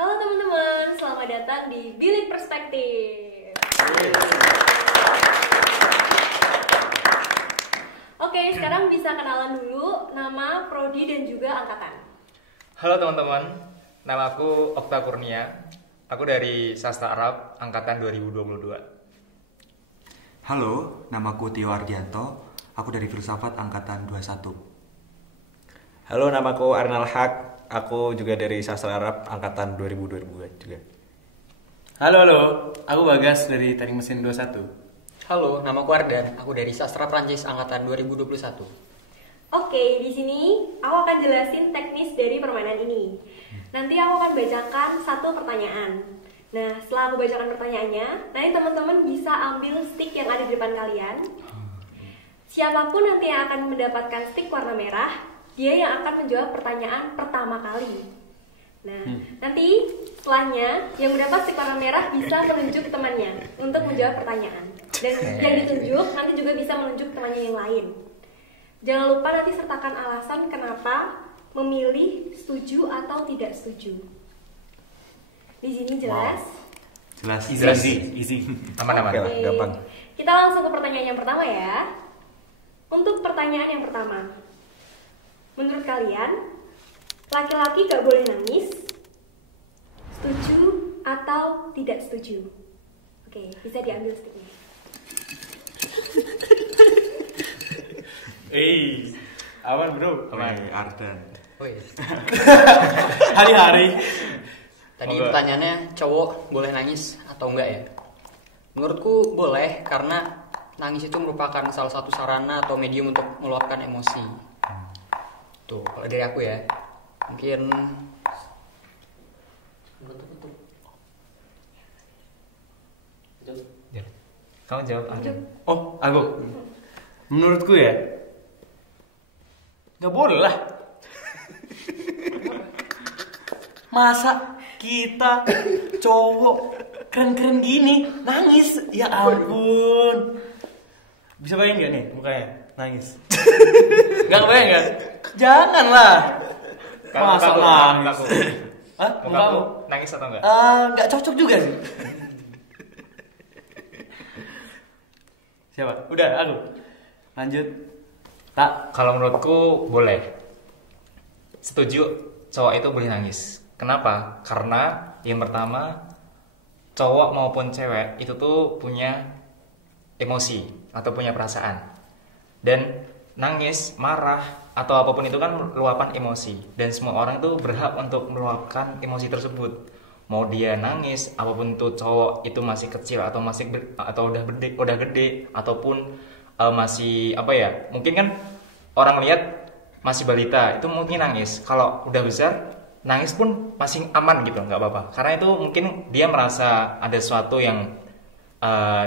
Halo teman-teman, selamat datang di Bilik Perspektif. Oke, sekarang bisa kenalan dulu nama, prodi, dan juga angkatan. Halo teman-teman, nama aku Okta Kurnia. Aku dari Sastra Arab angkatan 2022. Halo, namaku Tio Ardianto. Aku dari Filsafat angkatan 21. Halo, namaku Arnal Haq. Aku juga dari Sastra Arab angkatan 2022 juga. Halo, aku Bagas dari Teknik Mesin 21. Halo, namaku Ardan. Aku dari Sastra Prancis angkatan 2021. Oke, di sini aku akan jelasin teknis dari permainan ini. Nanti aku akan bacakan satu pertanyaan. Nah, setelah aku bacakan pertanyaannya, nanti teman-teman bisa ambil stick yang ada di depan kalian. Siapapun nanti yang akan mendapatkan stick warna merah, dia yang akan menjawab pertanyaan pertama kali. Nah, nanti setelahnya yang mendapat stick warna merah bisa menunjuk temannya untuk menjawab pertanyaan. Dan yang ditunjuk nanti juga bisa menunjuk temannya yang lain. Jangan lupa nanti sertakan alasan kenapa memilih setuju atau tidak setuju. Di sini jelas? Jelas. Easy. Aman-aman. Oke lah, gampang. Kita langsung ke pertanyaan yang pertama ya. Untuk pertanyaan yang pertama, menurut kalian, laki-laki gak boleh nangis? Setuju atau tidak setuju? Oke, bisa diambil sticknya. Aman bro. Ardan. Woi, Hari-hari. tadi Oke. pertanyaannya cowok boleh nangis atau enggak ya? Menurutku boleh karena nangis itu merupakan salah satu sarana atau medium untuk meluapkan emosi. Tuh, kalau dari aku ya, mungkin Kamu jawab Ardan. Oh, aku. Menurutku ya, nggak boleh lah. Masa kita cowok keren-keren gini nangis? Ya ampun. Bisa bayangin gak nih mukanya nangis? Gak kebayang kan? Janganlah. Masa nangis? Hah? Muka Muka aku nangis atau enggak? Nggak cocok juga sih. Siapa? Udah, aku. Lanjut. Tak. Kalau menurutku boleh. Setuju, cowok itu boleh nangis. Kenapa? Karena yang pertama, cowok maupun cewek itu tuh punya emosi atau punya perasaan. Dan nangis, marah, atau apapun itu kan luapan emosi. Dan semua orang tuh berhak untuk meluapkan emosi tersebut. Mau dia nangis, apapun itu cowok itu masih kecil atau atau udah gede ataupun masih apa ya? Mungkin kan orang lihat masih balita itu mungkin nangis. Kalau udah besar nangis pun masih aman gitu, nggak apa-apa. Karena itu mungkin dia merasa ada sesuatu yang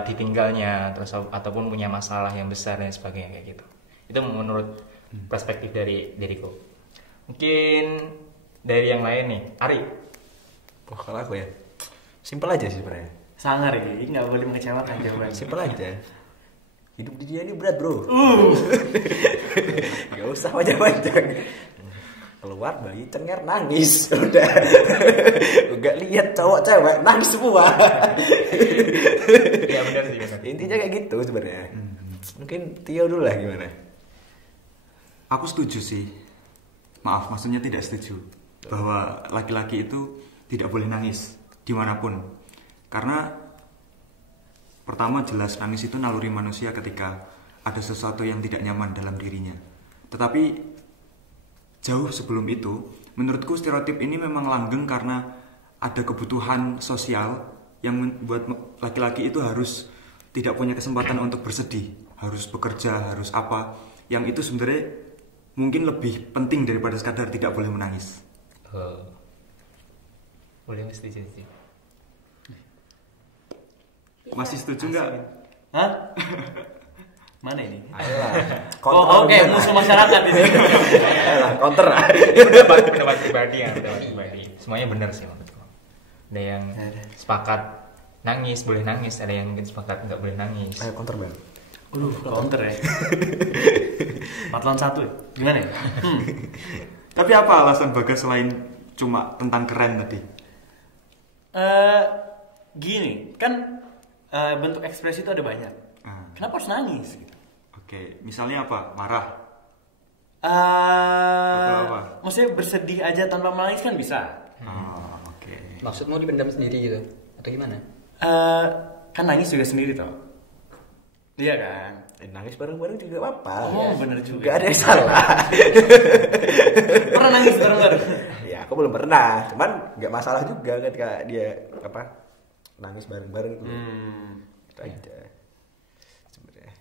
ditinggalnya terus ataupun punya masalah yang besar dan sebagainya kayak gitu. Itu menurut perspektif dari diriku. Mungkin dari yang lain nih, Ari. Oh, kalau aku ya, simpel aja sih sebenarnya. Sangar ya, nggak boleh mengecewakan jawabannya. Simpel aja. Hidup di dunia ini berat bro. Gak usah panjang-panjang. Keluar bayi cengar nangis. Udah. Gak lihat cowok cewek nangis semua. Ya benar sih benar. Intinya kayak gitu sebenarnya. Mungkin Tio dulu lah gimana? Aku setuju sih. Maaf, maksudnya tidak setuju bahwa laki-laki itu tidak boleh nangis dimanapun. Karena pertama jelas nangis itu naluri manusia ketika ada sesuatu yang tidak nyaman dalam dirinya. Tetapi jauh sebelum itu, menurutku stereotip ini memang langgeng karena ada kebutuhan sosial yang membuat laki-laki itu harus tidak punya kesempatan untuk bersedih, harus bekerja, harus apa, yang itu sebenarnya mungkin lebih penting daripada sekadar tidak boleh menangis. Boleh setuju sih. Masih setuju nggak? Hah? Mana ini? Ayolah. Oke, musuh masyarakat ini. Ayolah, counter. pendapat pribadi ya, pendapat pribadi. Semuanya benar sih menurutku. Ada yang sepakat nangis, boleh nangis, ada yang mungkin sepakat nggak boleh nangis. Ayo counter bang. Counter ya. 4 lawan 1 ya? Gimana ya? Tapi apa alasan Bagas selain cuma tentang keren tadi? Gini, kan bentuk ekspresi itu ada banyak. Kenapa harus nangis? Gitu? Oke, misalnya apa? Marah? Apa? Maksudnya bersedih aja tanpa menangis kan bisa. Oke. Maksudmu dipendam sendiri gitu atau gimana? Kan nangis juga sendiri toh. Iya kan? Nangis bareng-bareng juga apa-apa. Oh, bener juga. Gak ada yang salah. Pernah nangis bareng-bareng? Ya, aku belum pernah. Cuman gak masalah juga ketika dia nangis bareng-bareng itu. Itu aja. Sebenarnya.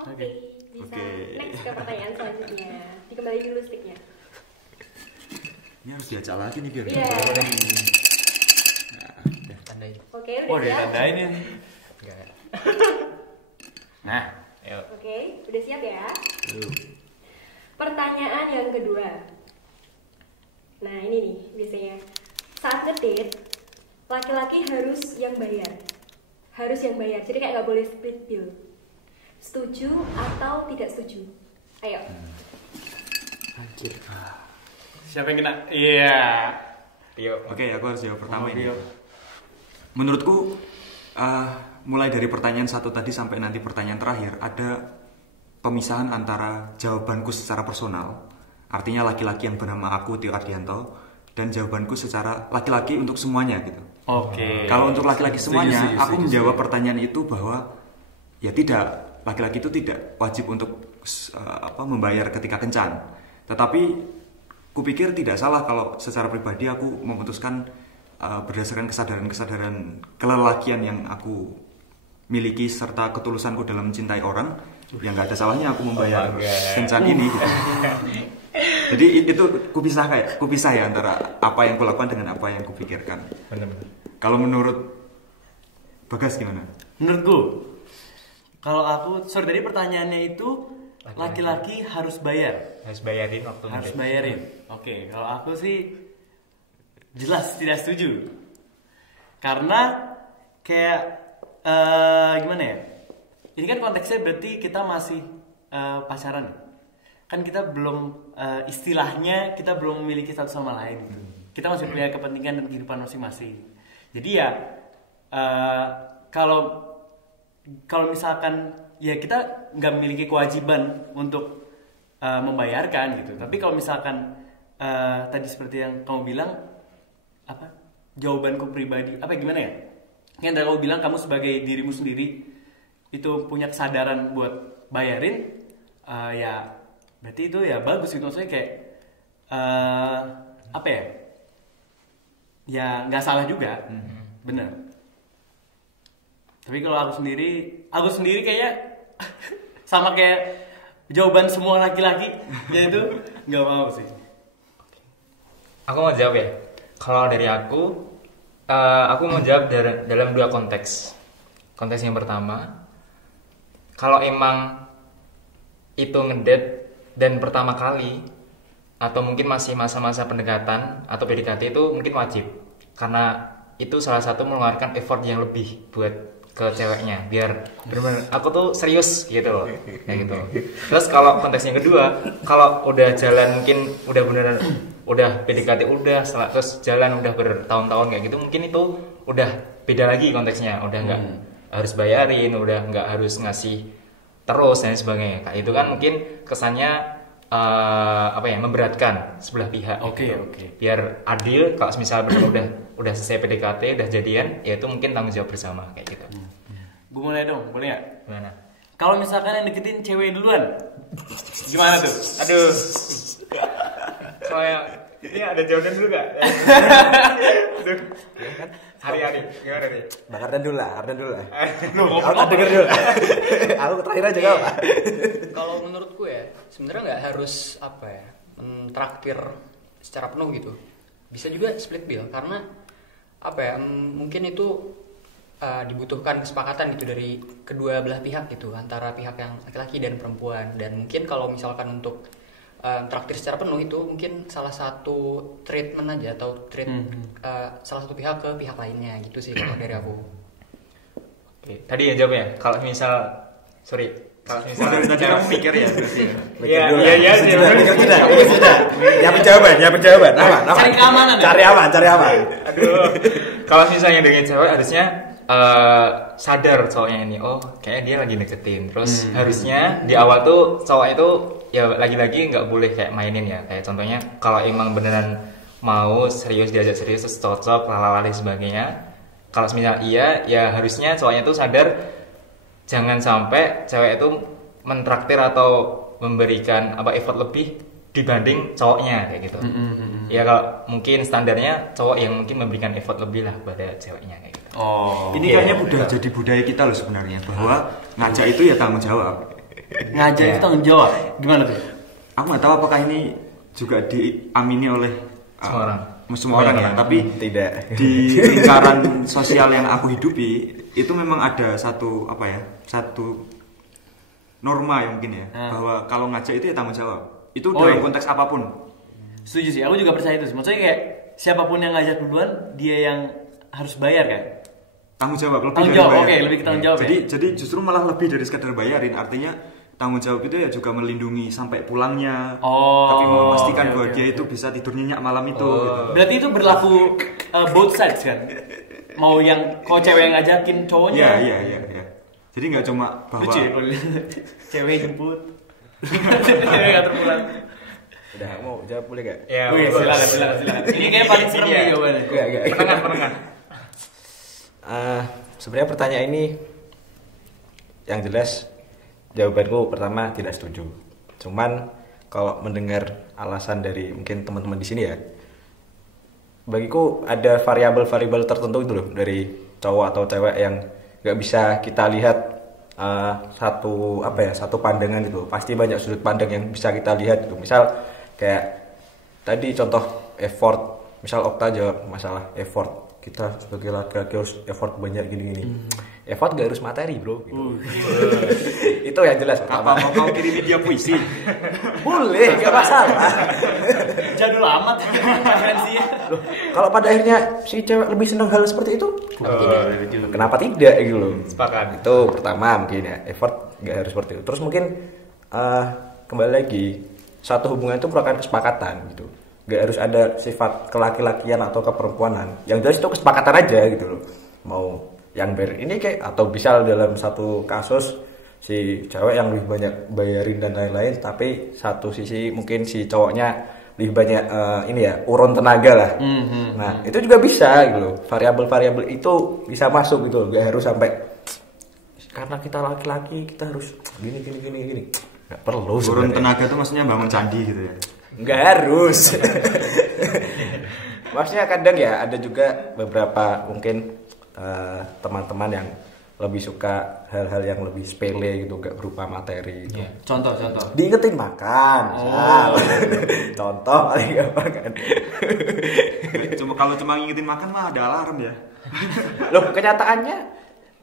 Oke, bisa Oke. next ke pertanyaan selanjutnya. Dikembali dulu sticknya. Ini harus diacak lagi nih biar. Iya. Tandai. Oke, Oh, udah dia siap? tandain ya. Enggak. Nah, Yuk. Oke, udah siap ya? Pertanyaan yang kedua. Nah, ini nih biasanya. Saat ngedate, laki-laki harus yang bayar. Harus yang bayar. Jadi kayak nggak boleh split bill. Setuju atau tidak setuju? Ayo. Anjir. siapa yang kena? Iya. Yuk. Oke, aku harus jawab pertama ini. Rio. Menurutku mulai dari pertanyaan 1 tadi sampai nanti pertanyaan terakhir ada pemisahan antara jawabanku secara personal, artinya laki-laki yang bernama aku Tio Ardianto, dan jawabanku secara laki-laki untuk semuanya gitu. Oke. Kalau untuk laki-laki semuanya, Setuju, aku setuju. menjawab pertanyaan itu bahwa ya tidak, laki-laki itu tidak wajib untuk membayar ketika kencan. Tetapi kupikir tidak salah kalau secara pribadi aku memutuskan berdasarkan kesadaran kelelakian yang aku miliki serta ketulusanku dalam mencintai orang, yang nggak ada salahnya aku membayar kencan ini. Gitu. Jadi itu kupisah ya antara apa yang kulakukan dengan apa yang kupikirkan. Bener-bener. Kalau menurut Bagas gimana? Menurutku, kalau aku, tadi pertanyaannya itu laki-laki harus bayar. Harus bayarin waktu Harus ngedate. bayarin. Oke, kalau aku sih jelas tidak setuju. Karena kayak gimana ya? Ini kan konteksnya berarti kita masih pacaran. Kan kita belum istilahnya kita belum memiliki satu sama lain. Gitu. Kita masih punya kepentingan dan kehidupan masing-masing. Jadi ya kalau misalkan ya kita nggak memiliki kewajiban untuk membayarkan gitu. Tapi kalau misalkan tadi seperti yang kamu bilang apa jawabanku pribadi apa gimana ya? Yang dari kamu bilang kamu sebagai dirimu sendiri itu punya kesadaran buat bayarin ya berarti itu ya bagus gitu maksudnya kayak apa ya? Ya nggak salah juga, bener. Tapi kalau aku sendiri kayaknya sama kayak jawaban semua laki-laki, yaitu nggak mau sih. Aku mau jawab ya. Kalau dari aku mau jawab dalam 2 konteks. Konteks yang pertama, kalau emang itu ngedate dan pertama kali atau mungkin masih masa-masa pendekatan atau PDKT itu mungkin wajib, karena itu salah satu mengeluarkan effort yang lebih buat ke ceweknya biar benar-benar aku tuh serius gitu loh kayak gitu. Terus kalau konteks yang kedua, kalau udah jalan mungkin udah beneran udah PDKT terus jalan udah bertahun-tahun kayak gitu, mungkin itu udah beda lagi konteksnya, udah nggak harus bayarin, udah nggak harus ngasih terus dan sebagainya. Kayak itu kan mungkin kesannya memberatkan sebelah pihak. Oke. Biar adil, kalau misalnya udah selesai PDKT, udah jadian, ya itu mungkin tanggung jawab bersama kayak gitu. Gue mulai dong, boleh nggak? Gimana? Kalau misalkan yang deketin cewek duluan, gimana tuh? Aduh. Soalnya ini ada jawaban dulu gak? Aduh. Hari-hari gimana nih? Bang Ardan dulu lah. Loh, Aku tak denger dulu. Aku terakhir aja gak apa. Kalau menurutku ya, sebenarnya nggak harus traktir secara penuh gitu. Bisa juga split bill karena mungkin itu dibutuhkan kesepakatan gitu dari kedua belah pihak gitu, antara pihak yang laki-laki dan perempuan. Dan mungkin kalau misalkan untuk traktir secara penuh itu mungkin salah satu treatment aja atau salah satu pihak ke pihak lainnya gitu sih kalau dari aku. Oke. Tadi ya jawabnya. Kalau misal Tadi kamu mikir ya berarti ya? Iya. Sudah. Ya penjawaban. Apa? Cari keamanan. Cari aman. Aduh. Kalau misalnya dengan cewek harusnya sadar cowoknya ini, oh kayaknya dia lagi deketin. Terus harusnya di awal tuh cowok itu ya lagi-lagi nggak boleh kayak mainin ya. Kayak contohnya kalau emang beneran mau serius, diajak serius terus cocok lalala dan sebagainya. Kalau misalnya iya, ya harusnya cowoknya tuh sadar jangan sampai cewek itu mentraktir atau memberikan effort lebih dibanding cowoknya kayak gitu. Ya kalau mungkin standarnya cowok yang mungkin memberikan effort lebih lah pada ceweknya kayak gitu. Oh. Ini kayaknya udah jadi budaya kita loh sebenarnya, bahwa ngajak itu ya tanggung jawab. Ngajak itu tanggung jawab. Gimana tuh? Aku nggak tahu apakah ini juga diamini oleh semua orang ya, tapi Tidak. di lingkaran sosial yang aku hidupi itu memang ada satu norma ya mungkin ya, bahwa kalau ngajak itu ya tanggung jawab. Itu dalam konteks apapun. Setuju sih, aku juga percaya itu. Maksudnya kayak siapapun yang ngajak duluan, dia yang harus bayar kan? Tanggung jawab lebih Tanggung dari jawab, bayar. oke, lebih ke tanggung jawab ya. Jadi justru malah lebih dari sekedar bayarin. Artinya tanggung jawab itu ya juga melindungi sampai pulangnya. Tapi memastikan bahwa dia itu bisa tidur nyenyak malam itu. Gitu. Berarti itu berlaku both sides kan? Mau yang kalau cewek yang ngajakin cowoknya. Iya. Jadi nggak cuma bahwa Lucu ya kalau cewek jemput. Cewek nggak terpulang. Udah mau jawab boleh gak? Ya, Wih, silakan. Ini kayaknya paling serem nih jawabannya. Penengah. Sebenarnya pertanyaan ini yang jelas jawabanku pertama tidak setuju. Cuman kalau mendengar alasan dari mungkin teman-teman di sini ya, bagiku ada variabel-variabel tertentu itu loh dari cowok atau cewek yang nggak bisa kita lihat satu pandangan gitu. Pasti banyak sudut pandang yang bisa kita lihat gitu. Misal kayak tadi contoh effort, misal Okta jawab masalah effort. Kita sebagai laki-laki harus effort banyak gini-gini. Effort gak harus materi bro gitu. Itu yang jelas. apa mau kau kirimin dia puisi? Boleh, gak masalah. Jadul amat referensinya. Loh, kalau pada akhirnya si cewek lebih senang hal seperti itu, kenapa tidak gitu loh. Sepakat. Itu pertama mungkin ya, effort gak harus seperti itu. Terus mungkin kembali lagi, satu hubungan itu merupakan kesepakatan gitu. Gak harus ada sifat kelaki-lakian atau keperempuanan. Yang jelas itu kesepakatan aja gitu loh. Mau yang ini kayak atau bisa dalam satu kasus si cewek yang lebih banyak bayarin dan lain-lain, tapi satu sisi mungkin si cowoknya lebih banyak urun tenaga lah. Nah itu juga bisa gitu loh. Variabel-variabel itu bisa masuk gitu loh. Gak harus sampai karena kita laki-laki kita harus gini. Gak perlu. Urun tenaga itu maksudnya bangun candi gitu ya? Nggak harus. Maksudnya kadang ya ada juga beberapa mungkin teman-teman yang lebih suka hal-hal yang lebih sepele gitu, nggak berupa materi gitu. Contoh. Diingetin makan. Contoh paling gampang kan. Kalau cuma ngingetin makan mah ada alarm ya. Loh kenyataannya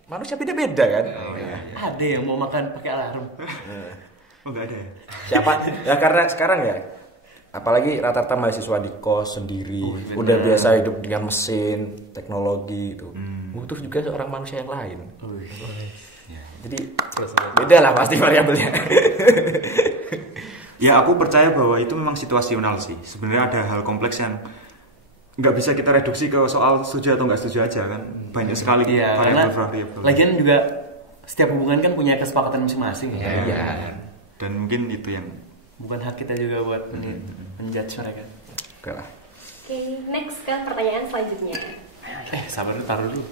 manusia beda-beda kan. Ada yang mau makan pakai alarm. Oh nggak ada ya? Siapa? Ya karena sekarang ya, apalagi rata-rata mahasiswa di kos sendiri, udah biasa hidup dengan mesin, teknologi itu, butuh juga seorang manusia yang lain. Jadi beda lah pasti variabelnya. Ya aku percaya bahwa itu memang situasional sih. Sebenarnya ada hal kompleks yang nggak bisa kita reduksi ke soal setuju atau nggak setuju aja kan. Banyak sekali variabel-variabel. Lagian juga setiap hubungan kan punya kesepakatan masing-masing. Iya. Dan mungkin itu yang Bukan hak kita juga buat menjudge mereka. Oke lah. Oke, next ke pertanyaan selanjutnya. Sabar dulu, taruh dulu.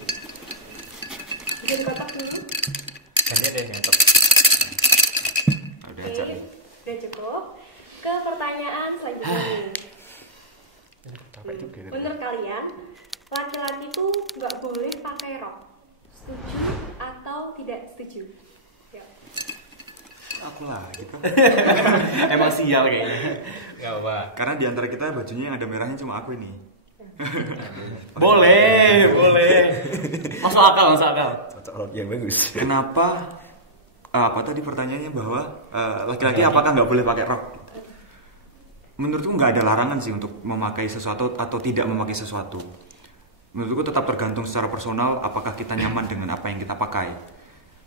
Bisa dikotak dulu. Jadi ada yang nyatet. ada Oke, aja. udah cukup. Ke pertanyaan selanjutnya nih. Menurut kalian, laki-laki tuh nggak boleh pakai rok? Setuju atau tidak setuju? Yuk. Aku lah gitu. Emang sial kayaknya. Gak apa. Karena di antara kita bajunya yang ada merahnya cuma aku ini. Boleh. Masuk akal. Cocok yang bagus. Kenapa? Apa tadi pertanyaannya bahwa laki-laki apakah nggak boleh pakai rok? Menurutku nggak ada larangan sih untuk memakai sesuatu atau tidak memakai sesuatu. Menurutku tetap tergantung secara personal apakah kita nyaman dengan apa yang kita pakai.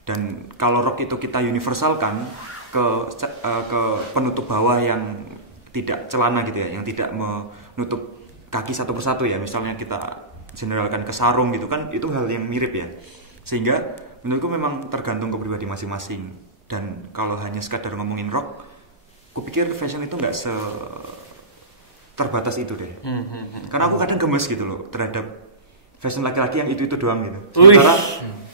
Dan kalau rok itu kita universalkan ke penutup bawah yang tidak celana gitu ya, yang tidak menutup kaki satu persatu ya. Misalnya kita generalkan ke sarung gitu kan, itu hal yang mirip ya. Sehingga menurutku memang tergantung ke pribadi masing-masing. Dan kalau hanya sekadar ngomongin rock, kupikir fashion itu nggak terbatas itu deh. Karena aku kadang gemes gitu loh terhadap fashion laki-laki yang itu doang gitu. Sementara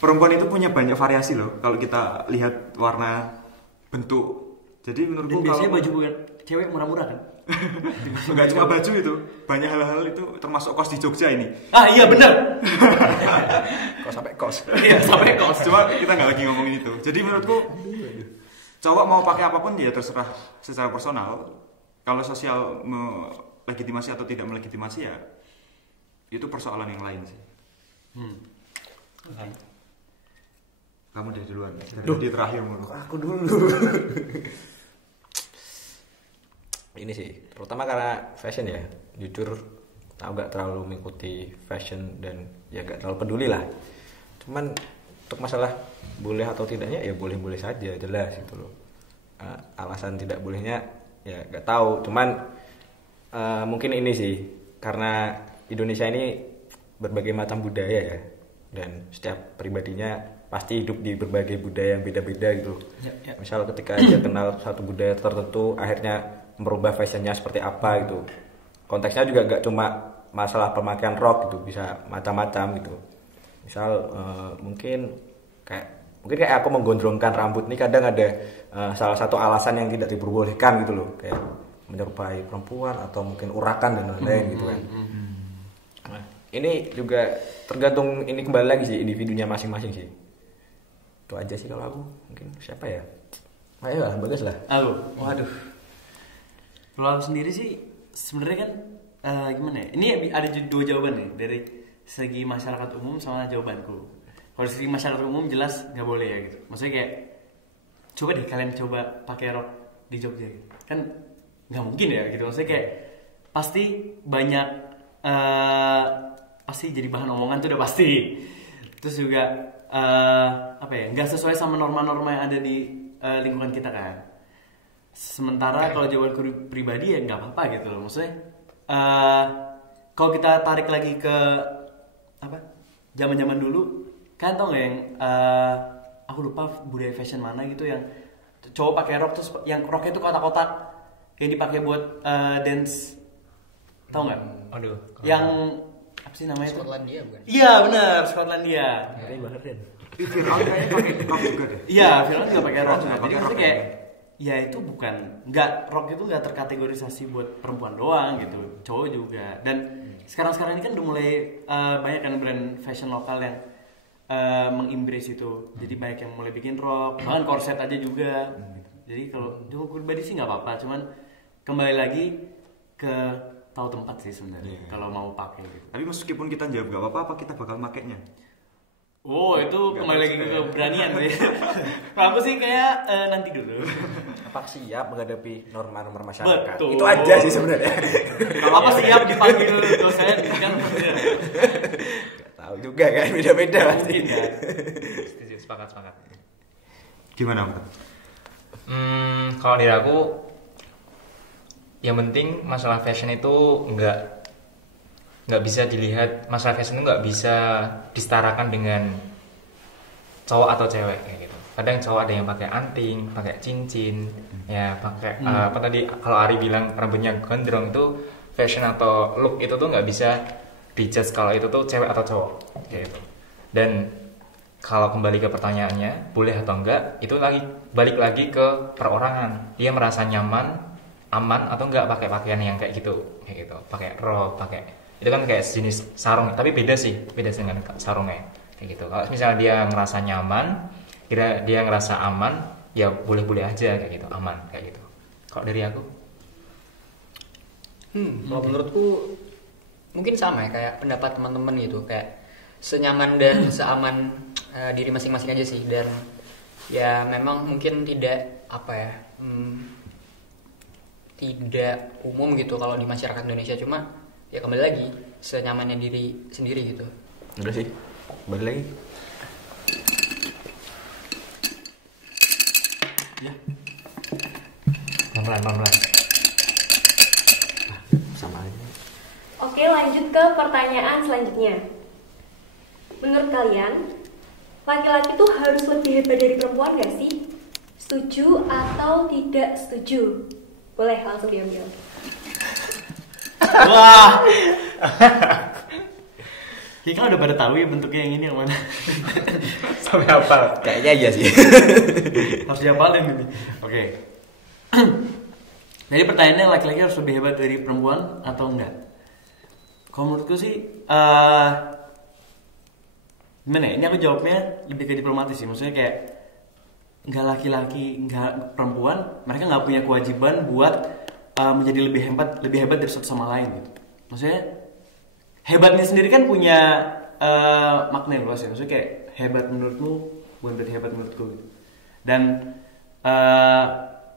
perempuan itu punya banyak variasi loh kalau kita lihat warna, bentuk. Jadi menurutku Dan biasanya kalau baju bukan cewek murah-murah kan? nggak cuma baju itu, banyak hal-hal itu termasuk kos di Jogja ini. Ah iya benar. Kos sampai kos. Iya sampai kos. Cuma kita nggak lagi ngomongin itu. Jadi menurutku cowok mau pakai apapun dia terserah secara personal. Kalau sosial melegitimasi atau tidak melegitimasi ya itu persoalan yang lain sih. Kamu deh duluan. Dari terakhir mulu. Aku dulu. Ini sih, terutama karena fashion ya. Jujur, aku gak terlalu mengikuti fashion dan ya gak terlalu peduli lah. Cuman untuk masalah boleh atau tidaknya ya boleh-boleh saja, jelas itu loh. Alasan tidak bolehnya ya gak tahu. Cuman mungkin ini sih, karena Indonesia ini berbagai macam budaya ya, dan setiap pribadinya pasti hidup di berbagai budaya yang beda-beda gitu. Ya. Misal ketika dia kenal satu budaya tertentu, akhirnya merubah fashionnya seperti apa gitu. Konteksnya juga gak cuma masalah pemakaian rok gitu, bisa macam-macam gitu. Misal mungkin kayak aku menggondrongkan rambut nih kadang ada salah satu alasan yang tidak diperbolehkan gitu loh, kayak menyerupai perempuan atau mungkin urakan dan lain-lain gitu kan. Nah, ini juga tergantung, ini kembali lagi sih individunya masing-masing sih. Itu aja sih kalau aku. Mungkin siapa ya? Ayo lah, bagus lah. Aku. Waduh. Kalau aku sendiri sih sebenarnya kan gimana ya? Ini ada dua jawaban nih dari segi masyarakat umum sama jawabanku. Kalau dari segi masyarakat umum jelas nggak boleh ya gitu. Maksudnya kayak coba deh kalian coba pakai rok di Jogja gitu. Kan nggak mungkin ya gitu. Maksudnya kayak pasti banyak pasti jadi bahan omongan tuh udah pasti. Terus juga apa ya? Nggak sesuai sama norma-norma yang ada di lingkungan kita kan. Sementara kalau jawabanku pribadi ya nggak apa-apa gitu loh. Maksudnya kalau kita tarik lagi ke apa zaman-zaman dulu, kan tau nggak yang aku lupa budaya fashion mana gitu yang cowok pakai rok terus yang roknya itu kotak-kotak yang dipakai buat dance, tau nggak? Aduh. Yang apa sih namanya itu? Skotlandia bukan? Iya benar, Skotlandia. Ini banget kan. Fir'aun kayaknya pakai rok juga deh. Iya, Fir'aun juga pakai rok. Juga Jadi pakai maksudnya rok kayak ya. ya itu bukan rok itu nggak terkategorisasi buat perempuan doang gitu, cowok juga. Dan sekarang ini kan udah mulai banyak kan brand fashion lokal yang mengimbres itu. Jadi banyak yang mulai bikin rok, bahkan korset aja juga. Jadi kalau jawaban pribadi sih nggak apa-apa, cuman kembali lagi ke tahu tempat sih sebenarnya kalau mau pakai gitu. Tapi meskipun kita jawab gak apa-apa, kita bakal makainya. Oh itu kembali lagi ke keberanian sih. Kalau aku sih kayak nanti dulu. Apa siap menghadapi norma-norma masyarakat? Betul. Itu aja sih sebenarnya. Kalau apa siap dipanggil dosen kan? Gak tahu juga kan, beda-beda pasti. Mungkin ya. Setuju, sepakat. Gimana, Mbak? Kalau dari aku, yang penting masalah fashion itu nggak bisa dilihat, masalah fashion itu nggak bisa disetarakan dengan cowok atau cewek kayak gitu. Kadang cowok ada yang pakai anting, pakai cincin, ya pakai apa tadi kalau Ari bilang rambutnya gondrong, itu fashion atau look itu tuh nggak bisa dijudge kalau itu tuh cewek atau cowok kayak gitu. Dan kalau kembali ke pertanyaannya boleh atau enggak, itu balik lagi ke perorangan. Dia merasa nyaman, aman atau enggak pakai pakaian yang kayak gitu, pakai rok, pakai itu kan kayak jenis sarung, tapi beda dengan sarungnya kayak gitu. Kalau misalnya dia ngerasa nyaman, dia ngerasa aman, ya boleh aja kayak gitu, aman kayak gitu. Kalau dari aku, Kalau menurutku mungkin sama ya kayak pendapat teman-teman gitu, kayak senyaman dan seaman diri masing-masing aja sih. Dan ya memang mungkin tidak apa ya, tidak umum gitu kalau di masyarakat Indonesia, cuma ya kembali lagi senyamannya diri sendiri gitu. Udah sih, balik lagi. Ya. pelan-pelan. Sama aja. Oke, Oke, lanjut ke pertanyaan selanjutnya. Menurut kalian, laki-laki tuh harus lebih hebat dari perempuan gak sih? Setuju atau tidak setuju? Boleh langsung diambil. Wah. Ya kan udah pada tahu ya bentuknya yang ini yang mana. Sampai hafal. Kayaknya iya sih. Harus dihafalin ini. Oke. Jadi pertanyaannya, laki-laki harus lebih hebat dari perempuan atau enggak? Kalau menurutku sih gimana ya? Ini aku jawabnya lebih ke diplomatis sih. Maksudnya kayak nggak laki-laki, nggak perempuan, mereka nggak punya kewajiban buat menjadi lebih hebat dari satu sama lain gitu. Maksudnya hebatnya sendiri kan punya makna yang luas ya. Maksudnya kayak hebat menurutmu bukan berarti hebat menurutku gitu. Dan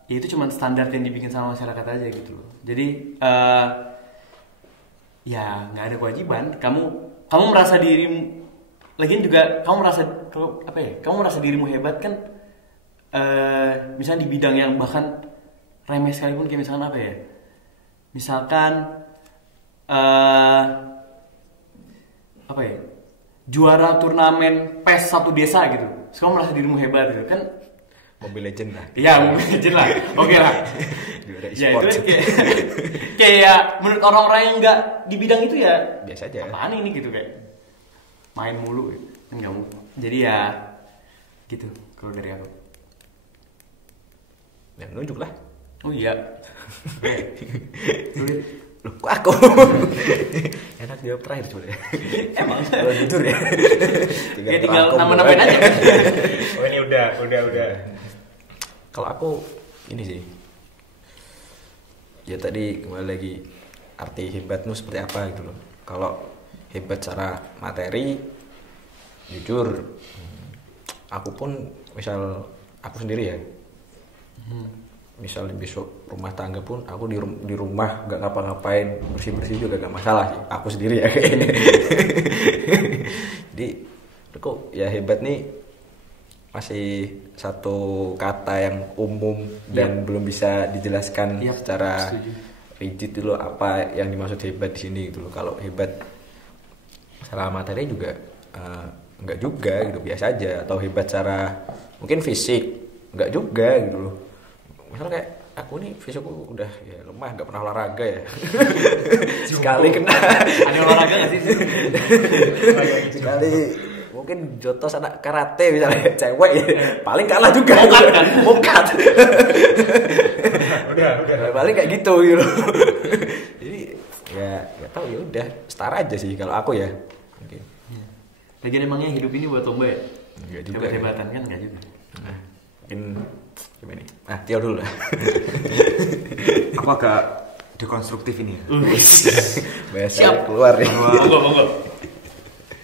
ya itu cuma standar yang dibikin sama masyarakat aja gitu loh. Jadi ya nggak ada kewajiban. Kamu merasa dirimu, lagian juga kamu merasa apa ya? Kamu merasa dirimu hebat kan? Misalnya di bidang yang bahkan remeh sekalipun, kayak misalkan apa ya? Misalkan apa ya? Juara turnamen PES satu desa gitu. Terus kamu merasa dirimu hebat gitu kan? Mobile Legend lah. Iya, Mobile Legend lah. Oke lah. Juara Ya e-sport. itu kayak menurut orang-orang yang nggak di bidang itu ya Biasa aja. apaan ini gitu, kayak main mulu gitu. Kan nggak mungkin. Jadi ya gitu kalau dari aku. Ya nunjuk lah. Oh iya. Sulit. Loh, kok aku? Enak jawab terakhir sebenarnya. Emang. Kalau jujur ya. Ya tinggal terangkum nama-namain doang. aja. Oh ini udah. Kalau aku ini sih. Ya tadi kembali lagi arti hebatmu seperti apa gitu loh. Kalau hebat secara materi, jujur, aku pun misal aku sendiri ya. Misal besok rumah tangga pun aku di rumah nggak ngapa-ngapain, bersih juga gak masalah sih, aku sendiri ya. Jadi kok ya hebat nih masih satu kata yang umum dan belum bisa dijelaskan secara setuju. rigid dulu apa yang dimaksud hebat di sini gitu loh. Kalau hebat secara materi juga nggak juga gitu, biasa aja. Atau hebat secara mungkin fisik nggak juga gitu loh. Misal kayak aku nih fisikku udah ya lemah, nggak pernah olahraga ya. Sekali kena Ada olahraga nggak sih? sekali mungkin jotos anak karate misalnya cewek ya, paling kalah juga. Mokat kan? Mokat. Udah. Paling kayak gitu gitu. Jadi ya nggak tahu, ya udah setara aja sih kalau aku ya. Oke. Lagian emangnya hidup ini buat lomba ya? Nggak juga. Hebat-hebatan kan nggak juga. Nah, mungkin gimana nih? Tio dulu lah. Aku agak dekonstruktif ini ya. Biasa Siap. keluar ya. Monggo.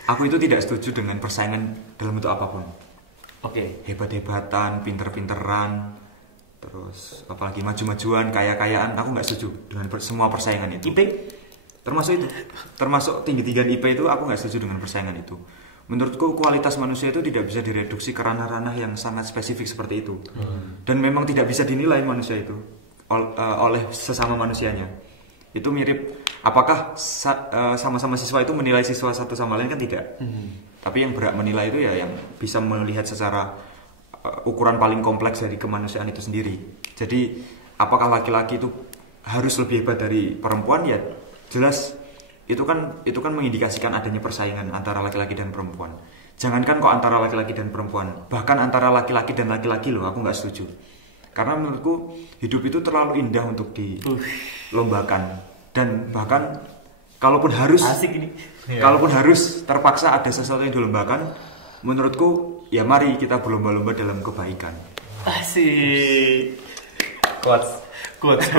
Aku itu tidak setuju dengan persaingan dalam bentuk apapun. Oke. Hebat-hebatan, pinter-pinteran, terus apalagi maju-majuan, kaya-kayaan, aku nggak setuju dengan semua persaingan itu. IP? Termasuk itu, termasuk tinggi-tinggian IP itu aku nggak setuju dengan persaingan itu. Menurutku kualitas manusia itu tidak bisa direduksi ke ranah-ranah yang sangat spesifik seperti itu. Dan memang tidak bisa dinilai manusia itu oleh sesama manusianya. Itu mirip, apakah sama-sama siswa itu menilai siswa satu sama lain, kan tidak. Tapi yang berhak menilai itu ya yang bisa melihat secara ukuran paling kompleks dari kemanusiaan itu sendiri. Jadi apakah laki-laki itu harus lebih hebat dari perempuan? Ya jelas itu kan mengindikasikan adanya persaingan antara laki-laki dan perempuan. Jangankan kok antara laki-laki dan perempuan, bahkan antara laki-laki dan laki-laki loh, aku nggak setuju. Karena menurutku hidup itu terlalu indah untuk dilombakan. Dan bahkan kalaupun harus Asik ini. kalaupun harus terpaksa ada sesuatu yang dilombakan, menurutku ya mari kita berlomba-lomba dalam kebaikan. Asik. Quotes.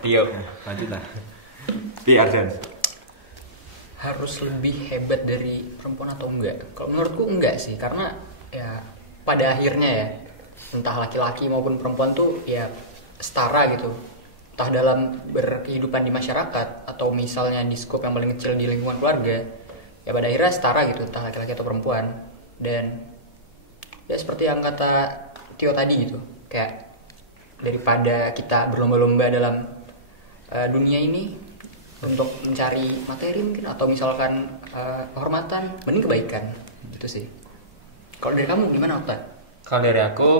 Tio. Lanjutlah. Arjan. Harus lebih hebat dari perempuan atau enggak? Kalau menurutku enggak sih, karena ya pada akhirnya ya entah laki-laki maupun perempuan tuh ya setara gitu, entah dalam berkehidupan di masyarakat atau misalnya di skop yang paling kecil di lingkungan keluarga, ya pada akhirnya setara gitu, entah laki-laki atau perempuan. Dan ya seperti yang kata Tio tadi gitu, kayak daripada kita berlomba-lomba dalam dunia ini, untuk mencari materi mungkin atau misalkan kehormatan, mending kebaikan. Itu sih. Kalau dari kamu gimana, Okta? Kalau dari aku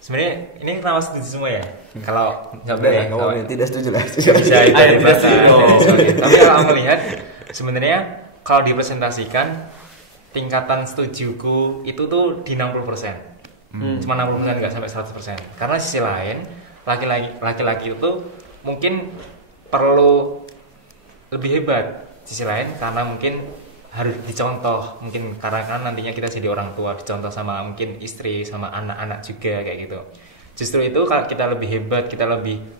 sebenarnya ini kenapa setuju semua ya? Kalau nggak boleh, Udah, kalau ngomongin tidak setuju lah. bisa itu Ayo, dibahas. tidak setuju. Tapi kalau aku melihat sebenarnya kalau dipresentasikan tingkatan setujuku itu tuh di 60%. Cuma 60%, nggak sampai 100%. Karena sisi lain laki-laki itu mungkin perlu lebih hebat. Sisi lain karena mungkin harus dicontoh, mungkin karena kan nantinya kita jadi orang tua, dicontoh sama mungkin istri sama anak-anak juga kayak gitu. Justru itu kalau kita lebih hebat, kita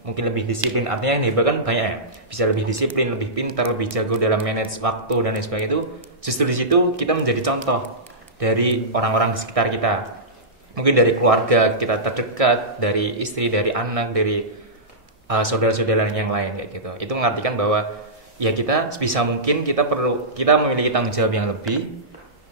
mungkin lebih disiplin. Artinya yang hebat kan banyak ya, bisa lebih disiplin, lebih pintar, lebih jago dalam manage waktu dan lain sebagainya. Itu justru di situ kita menjadi contoh dari orang-orang di sekitar kita. Mungkin dari keluarga kita terdekat, dari istri, dari anak, dari saudara-saudara yang lain kayak gitu. Itu mengartikan bahwa ya kita sebisa mungkin kita memiliki tanggung jawab yang lebih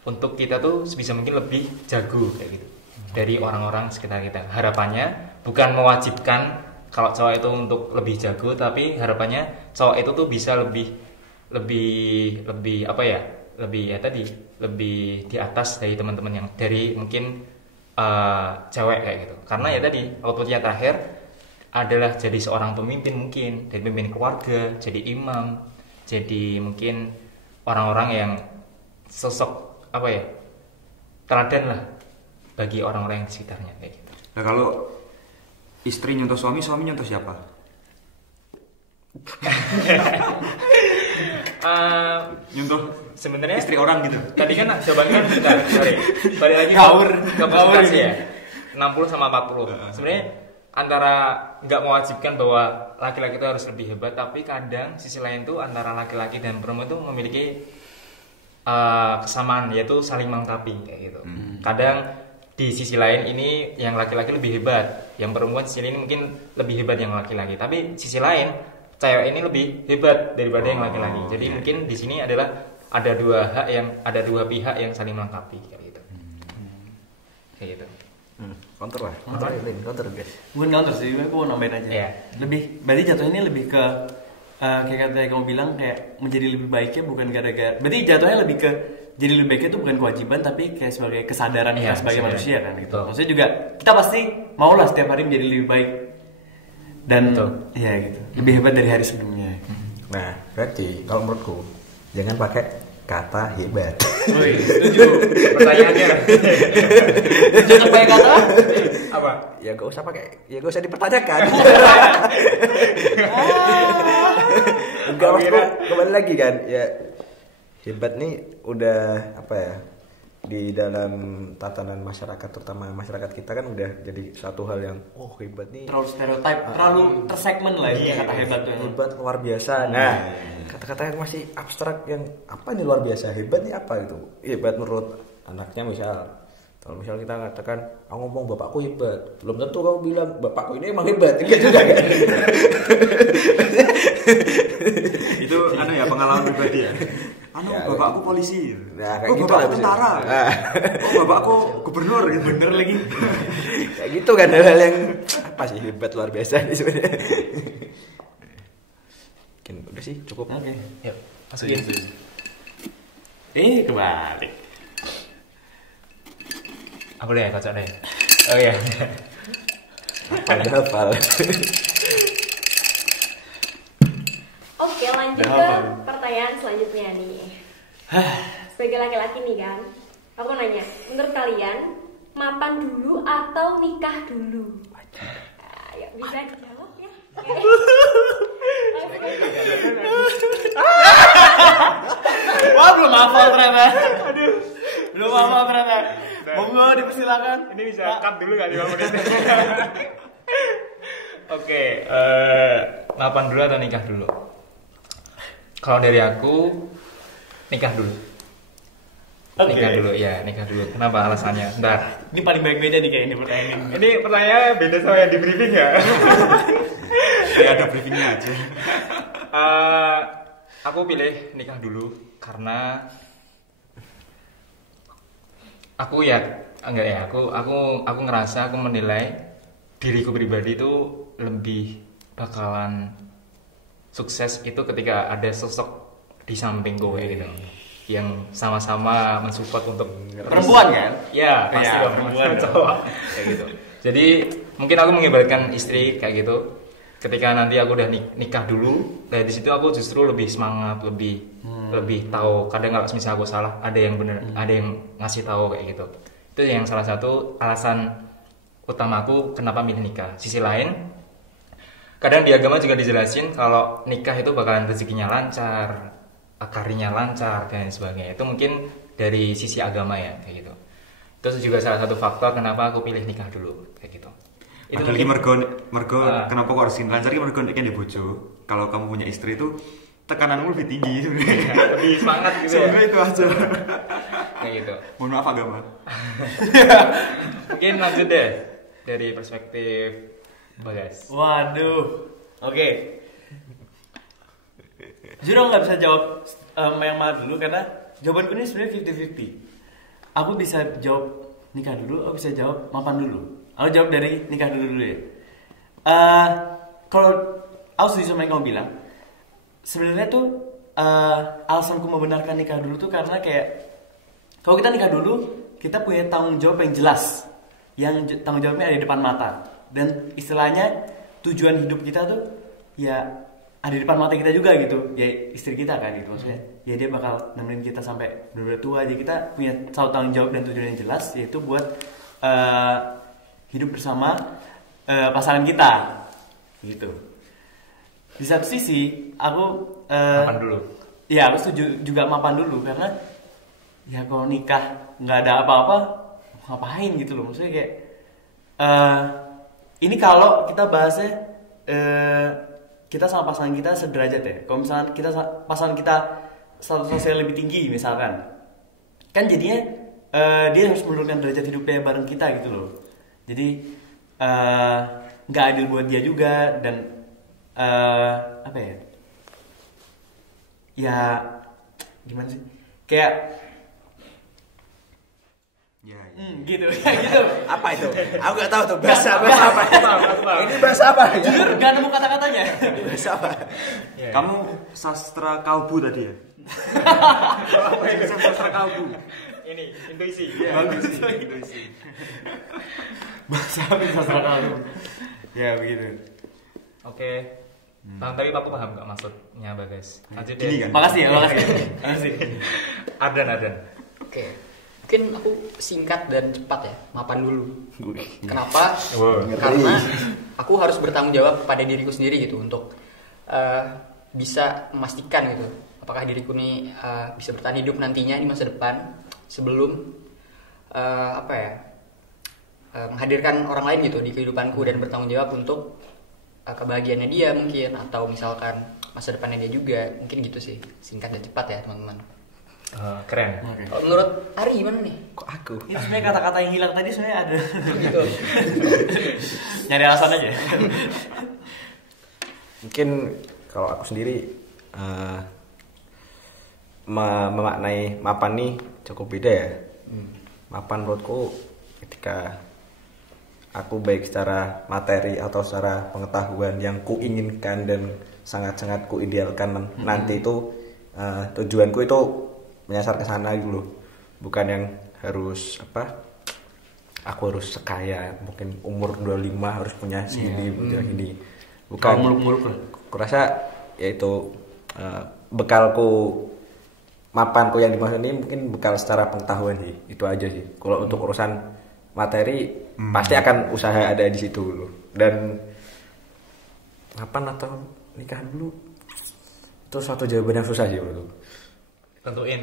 untuk kita tuh sebisa mungkin lebih jago kayak gitu dari orang-orang sekitar kita. Harapannya bukan mewajibkan kalau cowok itu untuk lebih jago, tapi harapannya cowok itu tuh bisa lebih apa ya, lebih di atas dari teman-teman yang dari mungkin cewek kayak gitu. Karena ya tadi outputnya terakhir adalah jadi seorang pemimpin, mungkin dari pemimpin keluarga, jadi imam, jadi mungkin orang-orang yang sosok apa ya, teladan lah bagi orang-orang yang di sekitarnya kayak gitu. Nah kalau istri nyontoh suami nyontoh siapa? Nyontoh Sebenarnya istri orang gitu. tadi kan jawabannya kan bentar, sorry. Balik lagi Ngawur. ke presentasi ya. 60 sama 40. Sebenarnya antara nggak mewajibkan bahwa laki-laki itu harus lebih hebat, tapi kadang sisi lain tuh antara laki-laki dan perempuan itu memiliki kesamaan, yaitu saling melengkapi kayak gitu. Kadang di sisi lain ini yang laki-laki lebih hebat, yang perempuan sisi lain mungkin lebih hebat yang laki-laki. Tapi sisi lain cewek ini lebih hebat daripada yang laki-laki. Jadi mungkin di sini adalah ada dua pihak yang saling melengkapi kayak gitu. Kayak gitu. Counter lah. Counter guys. Bukan counter sih, aku mau nambahin aja. Iya. Berarti jatuhnya ini lebih ke kayak kata kamu bilang, kayak menjadi lebih baiknya bukan gara-gara. Berarti jatuhnya lebih ke jadi lebih baiknya itu bukan kewajiban, tapi kayak sebagai kesadaran kita sebagai manusia kan gitu. Betul. Maksudnya juga kita pasti mau lah setiap hari menjadi lebih baik dan Betul. ya gitu, lebih hebat dari hari sebelumnya. Nah, berarti kalau menurutku jangan pakai kata hebat. Woi, setuju. Pertanyaannya Jangan pakai kata apa? Ya gak usah dipertanyakan. Enggak, maksudku kembali lagi kan, ya hebat nih udah apa ya, di dalam tatanan masyarakat, terutama masyarakat kita kan udah jadi satu hal yang hebat nih, terlalu stereotip, terlalu tersegmen lah ya kata hebat tuh. hebat luar biasa. Nah, kata-kata yang masih abstrak yang apa nih luar biasa, hebat nih apa itu? Hebat menurut anaknya kalau misal kita katakan, aku ngomong bapakku hebat, belum tentu kamu bilang bapakku ini emang hebat, gitu juga kan? Itu ya pengalaman pribadi ya. Ya, Bapakku polisi. Nah, kayak gitu bapakku lah tentara. Bapakku gubernur gitu. Bener lagi. Kayak gitu kan, hal-hal yang apa sih hebat luar biasa nih sebenarnya. Mungkin udah sih cukup. Oke. Yuk, masukin. Kebalik. Aku deh, kocok deh. Oh iya. Hafal. Oke, lanjut Udah ke hafal. pertanyaan selanjutnya nih. Sebagai laki-laki nih kan, aku mau nanya, menurut kalian mapan dulu atau nikah dulu? Ayo, bisa dijawab ya. Wah, belum hafal ternyata. Belum hafal ternyata. Monggo dipersilakan. Ini bisa cut dulu gak 5 menit? Oke, mapan dulu atau nikah dulu? Kalau dari aku nikah dulu. Oke. Nikah dulu ya, nikah dulu. Kenapa alasannya? Bentar. Ini paling baik beda nih kayak ini pertanyaan ini. Ini pertanyaannya beda sama yang di briefing ya? Ya ada briefingnya aja. Aku pilih nikah dulu karena aku ngerasa, aku menilai diriku pribadi itu lebih bakalan sukses itu ketika ada sosok di samping gue gitu, yang sama-sama mensupport untuk Perempuan kan? ya pasti Ya, dong, perempuan dong. cowok kayak gitu. Jadi mungkin aku mengibaratkan istri kayak gitu. Ketika nanti aku udah nikah dulu, dari situ aku justru lebih semangat, lebih tahu. Kadang kalau misalnya aku salah, ada yang bener, ada yang ngasih tahu kayak gitu. Itu yang salah satu alasan utama aku kenapa milih nikah. Sisi lain, kadang di agama juga dijelasin kalau nikah itu bakalan rezekinya lancar, karirnya lancar dan sebagainya. Itu mungkin dari sisi agama ya kayak gitu. Itu juga salah satu faktor kenapa aku pilih nikah dulu kayak gitu. Itu Padahal mungkin- mergo kenapa kok harus lancar? Ki mergo nek di bojo. Kalau kamu punya istri itu tekananmu lebih tinggi sebenarnya. lebih semangat gitu ya. Sebenarnya itu aja. Kayak gitu. Mohon maaf agama. Mungkin lanjut deh dari perspektif Bagas. Waduh. Oke. Jujur nggak bisa jawab yang mana dulu karena jawabanku ini sebenarnya 50-50. Aku bisa jawab nikah dulu, aku bisa jawab mapan dulu. Aku jawab dari nikah dulu ya. Kalau aku setuju sama yang kamu bilang, sebenarnya tuh alasanku membenarkan nikah dulu tuh karena kayak kalau kita nikah dulu, kita punya tanggung jawab yang jelas, yang tanggung jawabnya ada di depan mata, dan istilahnya tujuan hidup kita tuh ya ada di depan mata kita juga gitu, ya istri kita kan gitu maksudnya, ya dia bakal nemenin kita sampai benar-benar tua aja. Kita punya satu tanggung jawab dan tujuan yang jelas, yaitu buat hidup bersama pasangan kita, gitu. Di satu sisi aku Mapan dulu. ya aku setuju juga mapan dulu karena ya kalau nikah nggak ada apa-apa ngapain gitu loh, maksudnya kayak ini kalau kita bahasnya kita sama pasangan kita sederajat ya. Kalau misalnya pasangan kita status sosial lebih tinggi misalkan, kan jadinya dia harus menurunkan derajat hidupnya bareng kita gitu loh. Jadi nggak adil buat dia juga, dan apa ya? Ya gimana sih? Kayak Ya. gitu ya gitu. Apa itu? Aku nggak tahu tuh bahasa apa. Ini bahasa apa? Jujur nggak nemu kata-katanya. Bahasa apa? Kamu sastra kalbu tadi ya? Apa itu sastra kalbu? Ini intuisi. Bagus sih, intuisi. Bahasa kamu. Ya begitu. Oke. Tapi aku paham nggak maksudnya Bagas. Lanjut deh. Gini kan? Makasih ya, makasih. Ardan. Oke. Mungkin aku singkat dan cepat ya, mapan dulu. Kenapa? Wow. Karena aku harus bertanggung jawab kepada diriku sendiri gitu untuk bisa memastikan gitu apakah diriku ini bisa bertahan hidup nantinya di masa depan sebelum menghadirkan orang lain gitu di kehidupanku dan bertanggung jawab untuk kebahagiaannya dia mungkin, atau misalkan masa depannya dia juga, mungkin gitu sih, singkat dan cepat ya teman-teman. Keren. Kalau menurut Ari gimana nih? Kok aku? Ini sebenarnya kata-kata yang hilang tadi sebenarnya ada. Nyari alasan aja. Mungkin kalau aku sendiri memaknai mapan nih cukup beda ya. Mapan menurutku ketika aku baik secara materi atau secara pengetahuan yang kuinginkan dan sangat-sangat kuidealkan nanti itu tujuanku itu menyasar ke sana gitu loh. Bukan yang harus aku harus sekaya, mungkin umur 25 harus punya segini, punya gini. Bukan muluk-muluk lah. Aku rasa yaitu bekalku, mapanku yang dimaksud ini mungkin bekal secara pengetahuan sih. Itu aja sih. Kalau untuk urusan materi pasti akan usaha ada di situ loh. Dan mapan atau nikah dulu itu suatu jawaban yang susah sih menurutku. Tentuin.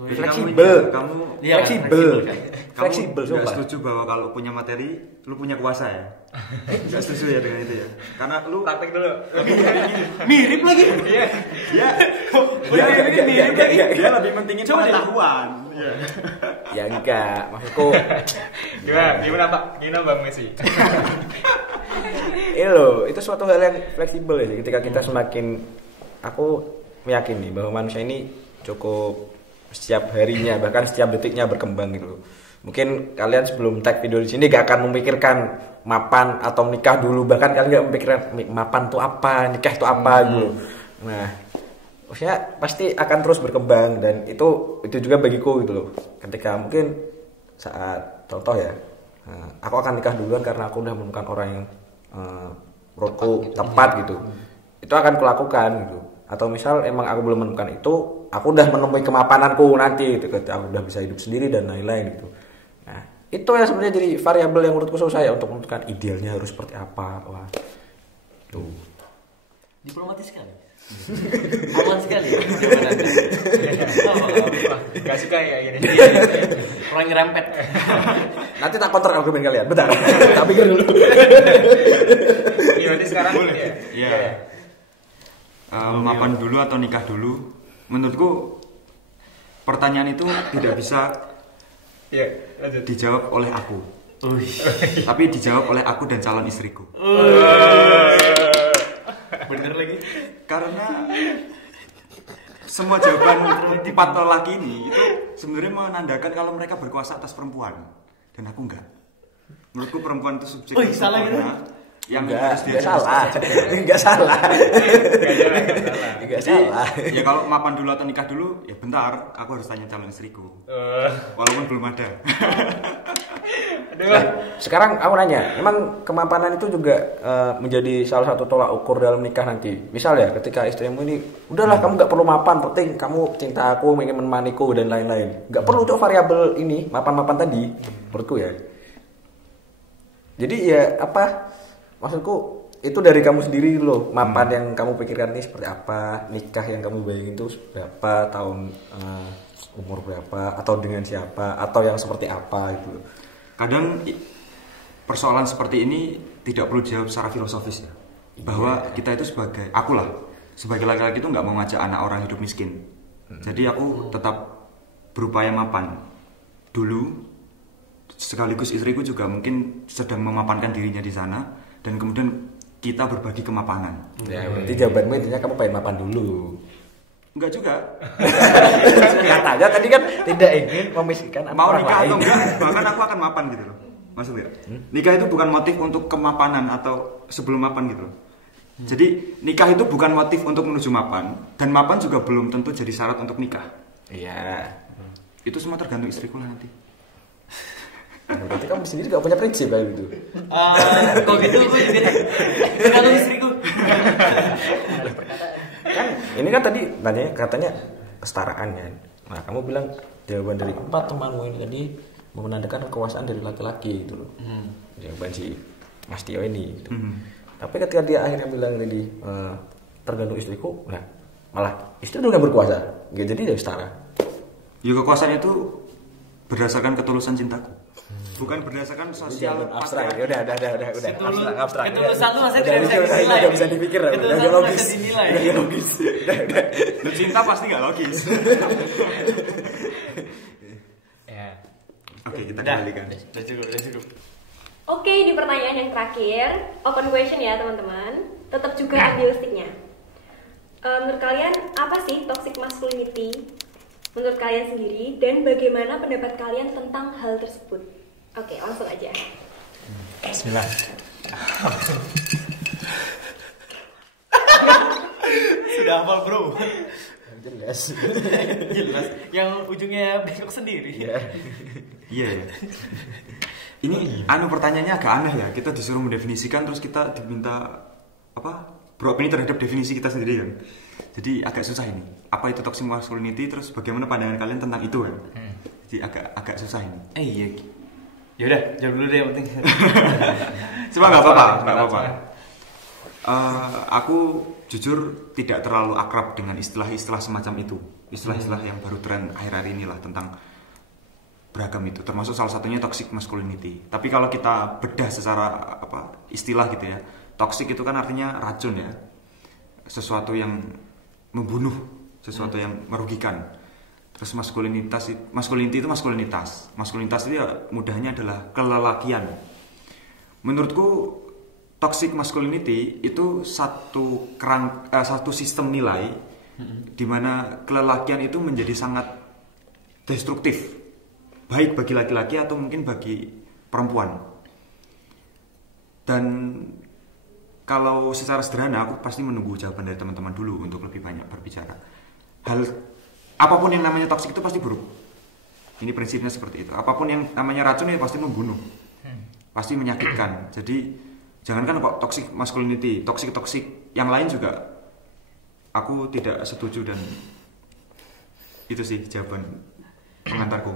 Fleksibel. Kamu Iya, Fleksibel. kan? Fleksibel, nggak sumpah. setuju bahwa kalau punya materi lu punya kuasa ya? Nggak setuju ya dengan itu ya? Karena lu Praktek dulu. Mirip lagi. Iya. dia lebih pentingin pengetahuan. Iya. Ya enggak, maksudku Gimana Pak? Gimana Bang Messi? itu suatu hal yang fleksibel ya. Ketika kita semakin, aku meyakini bahwa manusia ini cukup setiap harinya bahkan setiap detiknya berkembang gitu. Mungkin kalian sebelum tag video di sini gak akan memikirkan mapan atau nikah dulu, bahkan kalian gak memikirkan mapan tuh apa, nikah tuh apa gitu. Nah, maksudnya pasti akan terus berkembang, dan itu juga bagiku gitu loh. Ketika mungkin saat contoh ya, aku akan nikah duluan karena aku udah menemukan orang yang menurutku tepat gitu. Itu akan kulakukan gitu. Atau misal emang aku belum menemukan itu, aku udah menemui kemapananku nanti gitu, ketika aku udah bisa hidup sendiri dan lain-lain gitu. Nah, itu yang sebenarnya jadi variabel yang menurutku susah ya untuk menentukan idealnya harus seperti apa. Wah, tuh. Diplomatis sekali. Aman sekali ya. Gak suka ya gini. Orang nyerempet. Nanti tak counter argumen kalian. Bentar. Tak pikir dulu. Berarti sekarang Boleh. Iya. Mapan dulu atau nikah dulu? Menurutku pertanyaan itu tidak bisa dijawab oleh aku. Tapi dijawab oleh aku dan calon istriku. Bener lagi. Karena semua jawaban empat lelaki ini itu sebenarnya menandakan kalau mereka berkuasa atas perempuan, dan aku enggak. Menurutku perempuan itu subjek salah gitu. Yang Enggak salah. Enggak salah. Enggak salah. Ya kalau mapan dulu atau nikah dulu, ya bentar, aku harus tanya calon istriku. Walaupun belum ada. Nah, sekarang aku nanya, emang kemapanan itu juga menjadi salah satu tolak ukur dalam nikah nanti? Misal ya, ketika istrimu ini, udahlah kamu gak perlu mapan, penting kamu cinta aku, ingin menemaniku dan lain-lain. Gak perlu tuh variabel ini, mapan-mapan tadi, menurutku ya. Jadi ya apa? Maksudku itu dari kamu sendiri loh, mapan yang kamu pikirkan ini seperti apa, nikah yang kamu bayangin itu berapa tahun, umur berapa, atau dengan siapa, atau yang seperti apa gitu. Kadang persoalan seperti ini tidak perlu dijawab secara filosofis ya. Bahwa kita itu sebagai laki-laki itu nggak mau ngajak anak orang hidup miskin. Jadi aku tetap berupaya mapan dulu, sekaligus istriku juga mungkin sedang memapankan dirinya di sana, dan kemudian kita berbagi kemapanan. Ya, berarti jawabanmu intinya kamu pengen mapan dulu. Enggak juga. Katanya tadi kan tidak ingin memiskinkan Mau orang nikah lain. atau enggak, bahkan aku akan mapan gitu loh. Maksudnya, nikah itu bukan motif untuk kemapanan atau sebelum mapan gitu loh. Jadi nikah itu bukan motif untuk menuju mapan, dan mapan juga belum tentu jadi syarat untuk nikah. Iya. Itu semua tergantung istriku lah nanti. Berarti kamu sendiri gak punya prinsip kayak gitu. Kok gitu aku juga tergantung istriku. Kan ini kan tadi katanya kesetaraan kan. Nah, kamu bilang jawaban dari 4 temanmu ini tadi menandakan kekuasaan dari laki-laki gitu loh. Jawaban si Mas Tio ini gitu. Tapi ketika dia akhirnya bilang tadi tergantung istriku, nah malah istri udah berkuasa. Gak jadi dia setara. Ya kekuasaan itu berdasarkan ketulusan cintaku. Bukan berdasarkan sosial Abstrak. Ya udah. Abstrak. Ketulusan lu masih Udah tidak bisa dinilai. Udah bisa dipikir. Ketulusan Udah lu logis. bisa dinilai. Udah logis. Udah. Lu cinta pasti gak logis. Ya. Oke, kita Udah, kembalikan. udah cukup. Oke, di pertanyaan yang terakhir, open question ya teman-teman. Tetap juga ambil sticknya. Menurut kalian apa sih toxic masculinity? Menurut kalian sendiri, dan bagaimana pendapat kalian tentang hal tersebut? Oke, langsung aja. Bismillah. Sudah hafal bro. Jelas. Jelas. Yang ujungnya besok sendiri. Iya. Ini pertanyaannya agak aneh ya. Kita disuruh mendefinisikan, terus kita diminta beropini terhadap definisi kita sendiri kan. Jadi agak susah ini. Apa itu toxic masculinity, terus bagaimana pandangan kalian tentang itu kan. Jadi agak susah ini. Iya. Ya udah, jawab dulu deh yang penting. Cuma nggak apa-apa. Aku jujur tidak terlalu akrab dengan istilah-istilah semacam itu. Istilah-istilah yang baru tren akhir-akhir inilah tentang beragam itu. Termasuk salah satunya toxic masculinity. Tapi kalau kita bedah secara istilah gitu ya, toxic itu kan artinya racun ya. Sesuatu yang membunuh, sesuatu yang merugikan. Terus masculinity itu maskulinitas. Maskulinitas itu ya mudahnya adalah kelelakian. Menurutku toxic masculinity itu satu sistem nilai di mana kelelakian itu menjadi sangat destruktif baik bagi laki-laki atau mungkin bagi perempuan. Dan kalau secara sederhana aku pasti menunggu jawaban dari teman-teman dulu untuk lebih banyak berbicara. Hal apapun yang namanya toksik itu pasti buruk. Ini prinsipnya seperti itu. Apapun yang namanya racun itu pasti membunuh, pasti menyakitkan. Jadi jangankan kok toxic masculinity, toksik yang lain juga aku tidak setuju. Dan itu sih jawaban pengantarku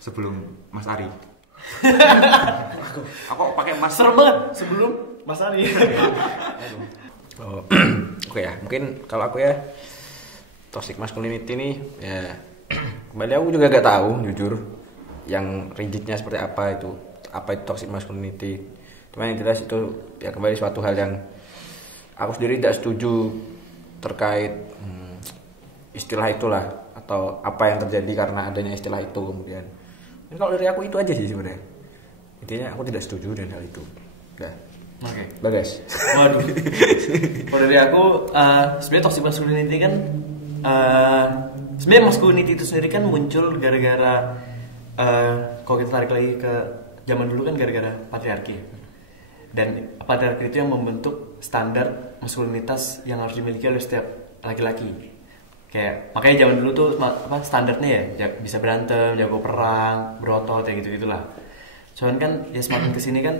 sebelum Mas Ari. Aku pakai Mas. Serem banget sebelum Mas Ari. Oh, oke ya, mungkin kalau aku ya toxic masculinity nih ya kembali aku juga gak tahu jujur yang rigidnya seperti apa itu toxic masculinity. Cuma yang jelas itu ya kembali suatu hal yang aku sendiri tidak setuju terkait istilah itulah atau apa yang terjadi karena adanya istilah itu kemudian. Dan kalau dari aku itu aja sih sebenarnya. Intinya aku tidak setuju dengan hal itu. Udah. Oke. Bagas. Waduh. Kalau dari aku sebenarnya toxic masculinity kan sebenarnya masculinity itu sendiri kan muncul gara-gara kalau kita tarik lagi ke zaman dulu kan gara-gara patriarki. Dan patriarki itu yang membentuk standar maskulinitas yang harus dimiliki oleh setiap laki-laki. Kayak makanya zaman dulu tuh standarnya ya bisa berantem, jago perang, berotot ya gitu-gitulah. Cuman kan ya semakin kesini kan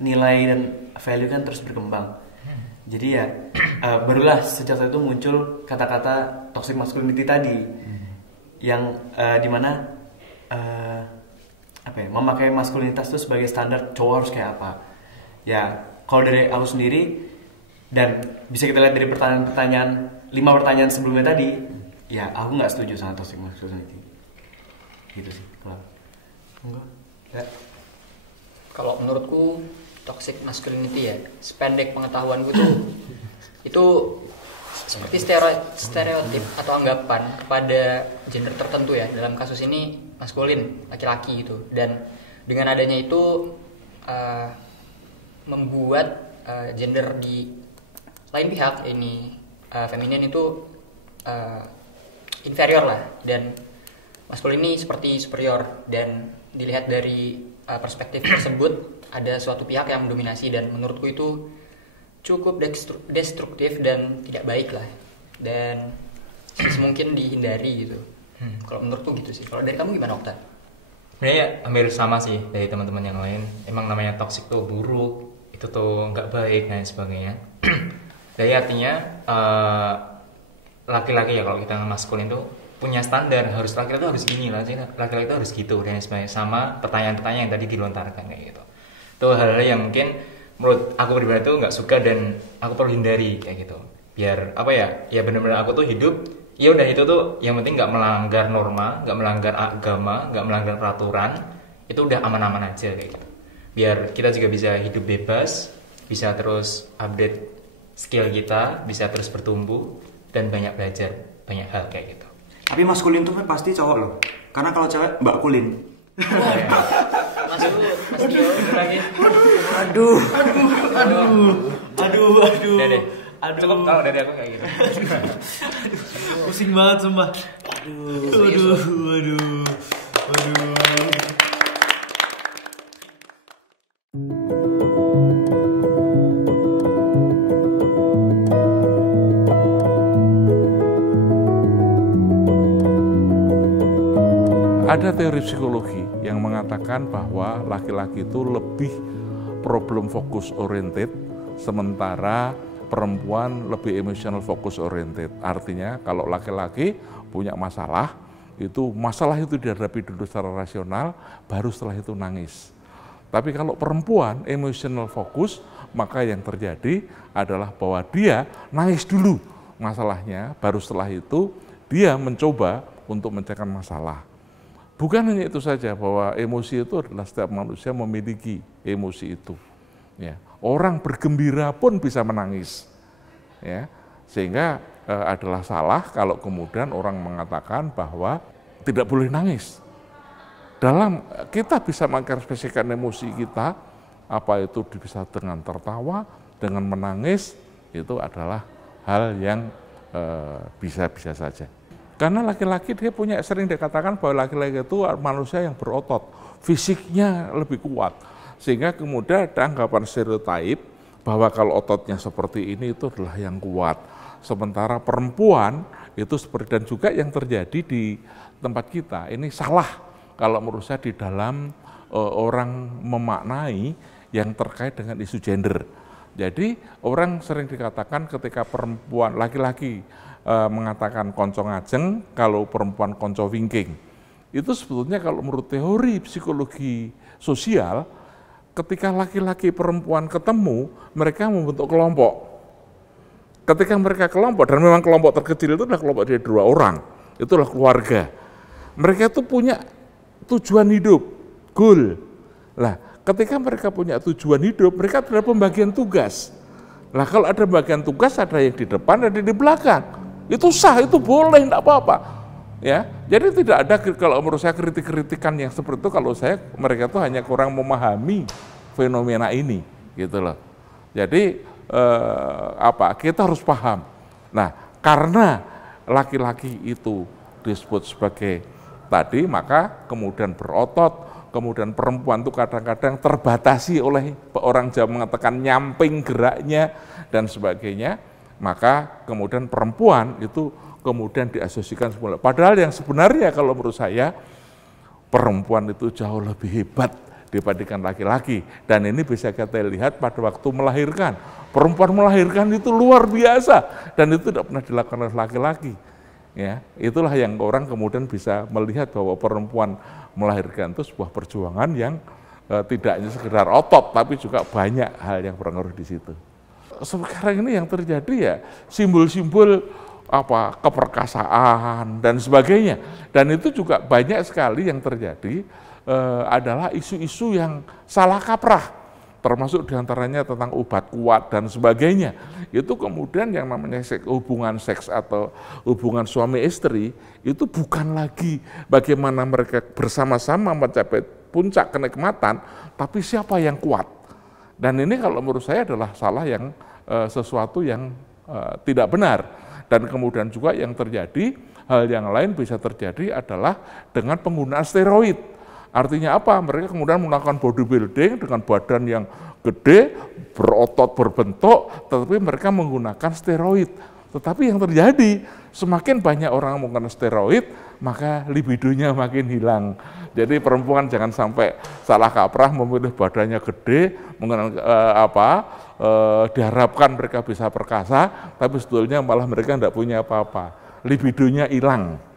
nilai dan value kan terus berkembang. Jadi ya barulah sejak saat itu muncul kata-kata toxic masculinity tadi yang dimana memakai maskulinitas itu sebagai standar cowok harus kayak apa. Ya kalau dari aku sendiri dan bisa kita lihat dari pertanyaan 5 pertanyaan sebelumnya tadi, ya aku nggak setuju sama toxic masculinity. Gitu sih kalau enggak. Ya. Kalau menurutku toxic masculinity ya, sependek pengetahuanku tuh itu seperti stereotip atau anggapan kepada gender tertentu ya. Dalam kasus ini maskulin, laki-laki gitu. Dan dengan adanya itu membuat gender di lain pihak ini feminin itu inferior lah, dan maskulin ini seperti superior. Dan dilihat dari perspektif tersebut ada suatu pihak yang mendominasi, dan menurutku itu cukup destruktif dan tidak baik lah, dan semungkin dihindari gitu. Kalau menurutku gitu sih. Kalau dari kamu gimana, Okta? Sebenarnya hampir sama sih dari teman-teman yang lain. Emang namanya toxic tuh buruk, itu tuh nggak baik dan sebagainya. Jadi artinya laki-laki ya, kalau kita maskulin tuh punya standar, harus laki-laki itu harus gini lah, laki-laki itu harus gitu, dan sebagainya. Sama pertanyaan-pertanyaan yang tadi dilontarkan kayak gitu. Itu hal-hal yang mungkin menurut aku pribadi tuh nggak suka dan aku perlu hindari kayak gitu. Biar apa ya? Ya benar-benar aku tuh hidup, ya udah itu tuh yang penting nggak melanggar norma, nggak melanggar agama, nggak melanggar peraturan, itu udah aman-aman aja kayak gitu. Biar kita juga bisa hidup bebas, bisa terus update skill kita, bisa terus bertumbuh dan banyak belajar banyak hal kayak gitu. Tapi maskulin tuh pasti cowok loh. Karena kalau cewek Mbak Kulin. Mas Dio lagi. Aduh. Udah deh. Cukup kalau dari aku kayak gitu. Pusing banget sumpah. Aduh. Ada teori psikologi yang mengatakan bahwa laki-laki itu lebih problem focus oriented, sementara perempuan lebih emotional focus oriented. Artinya kalau laki-laki punya masalah itu dihadapi dulu secara rasional, baru setelah itu nangis. Tapi kalau perempuan emotional focus, maka yang terjadi adalah bahwa dia nangis dulu masalahnya, baru setelah itu dia mencoba untuk mencegah masalah. Bukan hanya itu saja, bahwa emosi itu adalah setiap manusia memiliki emosi itu. Ya, orang bergembira pun bisa menangis. Ya, sehingga adalah salah kalau kemudian orang mengatakan bahwa tidak boleh nangis. Kita bisa mengekspresikan emosi kita, apa itu bisa dengan tertawa, dengan menangis, itu adalah hal yang bisa-bisa saja. Karena laki-laki dia punya, sering dikatakan bahwa laki-laki itu manusia yang berotot, fisiknya lebih kuat. Sehingga kemudian ada anggapan stereotip bahwa kalau ototnya seperti ini itu adalah yang kuat. Sementara perempuan itu seperti, dan juga yang terjadi di tempat kita, ini salah kalau menurut saya di dalam orang memaknai yang terkait dengan isu gender. Jadi orang sering dikatakan ketika perempuan, laki-laki mengatakan konco ngajeng, kalau perempuan konco wingking. Itu sebetulnya kalau menurut teori psikologi sosial, ketika laki-laki perempuan ketemu, mereka membentuk kelompok. Ketika mereka kelompok, dan memang kelompok terkecil itu adalah kelompok dari 2 orang, itulah keluarga. Mereka itu punya tujuan hidup, goal. Lah, ketika mereka punya tujuan hidup, mereka ada pembagian tugas. Lah kalau ada bagian tugas, ada yang di depan, ada di belakang. Itu sah, itu boleh, enggak apa-apa. Ya, jadi tidak ada, kalau menurut saya kritik-kritikan yang seperti itu, kalau saya mereka itu hanya kurang memahami fenomena ini, gitu loh. Jadi kita harus paham. Nah, karena laki-laki itu disebut sebagai tadi, maka kemudian berotot, kemudian perempuan itu kadang-kadang terbatasi oleh orang Jawa mengatakan nyamping geraknya dan sebagainya, maka kemudian perempuan itu kemudian diasosiasikan semula. Padahal yang sebenarnya kalau menurut saya perempuan itu jauh lebih hebat dibandingkan laki-laki, dan ini bisa kita lihat pada waktu melahirkan. Perempuan melahirkan itu luar biasa dan itu tidak pernah dilakukan oleh laki-laki. Ya, itulah yang orang kemudian bisa melihat bahwa perempuan melahirkan itu sebuah perjuangan yang tidak hanya sekedar otot, tapi juga banyak hal yang berpengaruh di situ. Sekarang ini yang terjadi ya simbol-simbol keperkasaan dan sebagainya, dan itu juga banyak sekali yang terjadi adalah isu-isu yang salah kaprah, termasuk diantaranya tentang obat kuat dan sebagainya. Itu kemudian yang namanya hubungan seks atau hubungan suami istri itu bukan lagi bagaimana mereka bersama-sama mencapai puncak kenikmatan, tapi siapa yang kuat. Dan ini kalau menurut saya adalah salah yang sesuatu yang tidak benar. Dan kemudian juga yang terjadi, hal yang lain bisa terjadi adalah dengan penggunaan steroid. Artinya apa? Mereka kemudian melakukan bodybuilding dengan badan yang gede, berotot, berbentuk, tetapi mereka menggunakan steroid. Tetapi yang terjadi, semakin banyak orang menggunakan steroid, maka libidonya makin hilang. Jadi perempuan jangan sampai salah kaprah memilih badannya gede, diharapkan mereka bisa perkasa, tapi sebetulnya malah mereka tidak punya apa-apa. Libidonya hilang.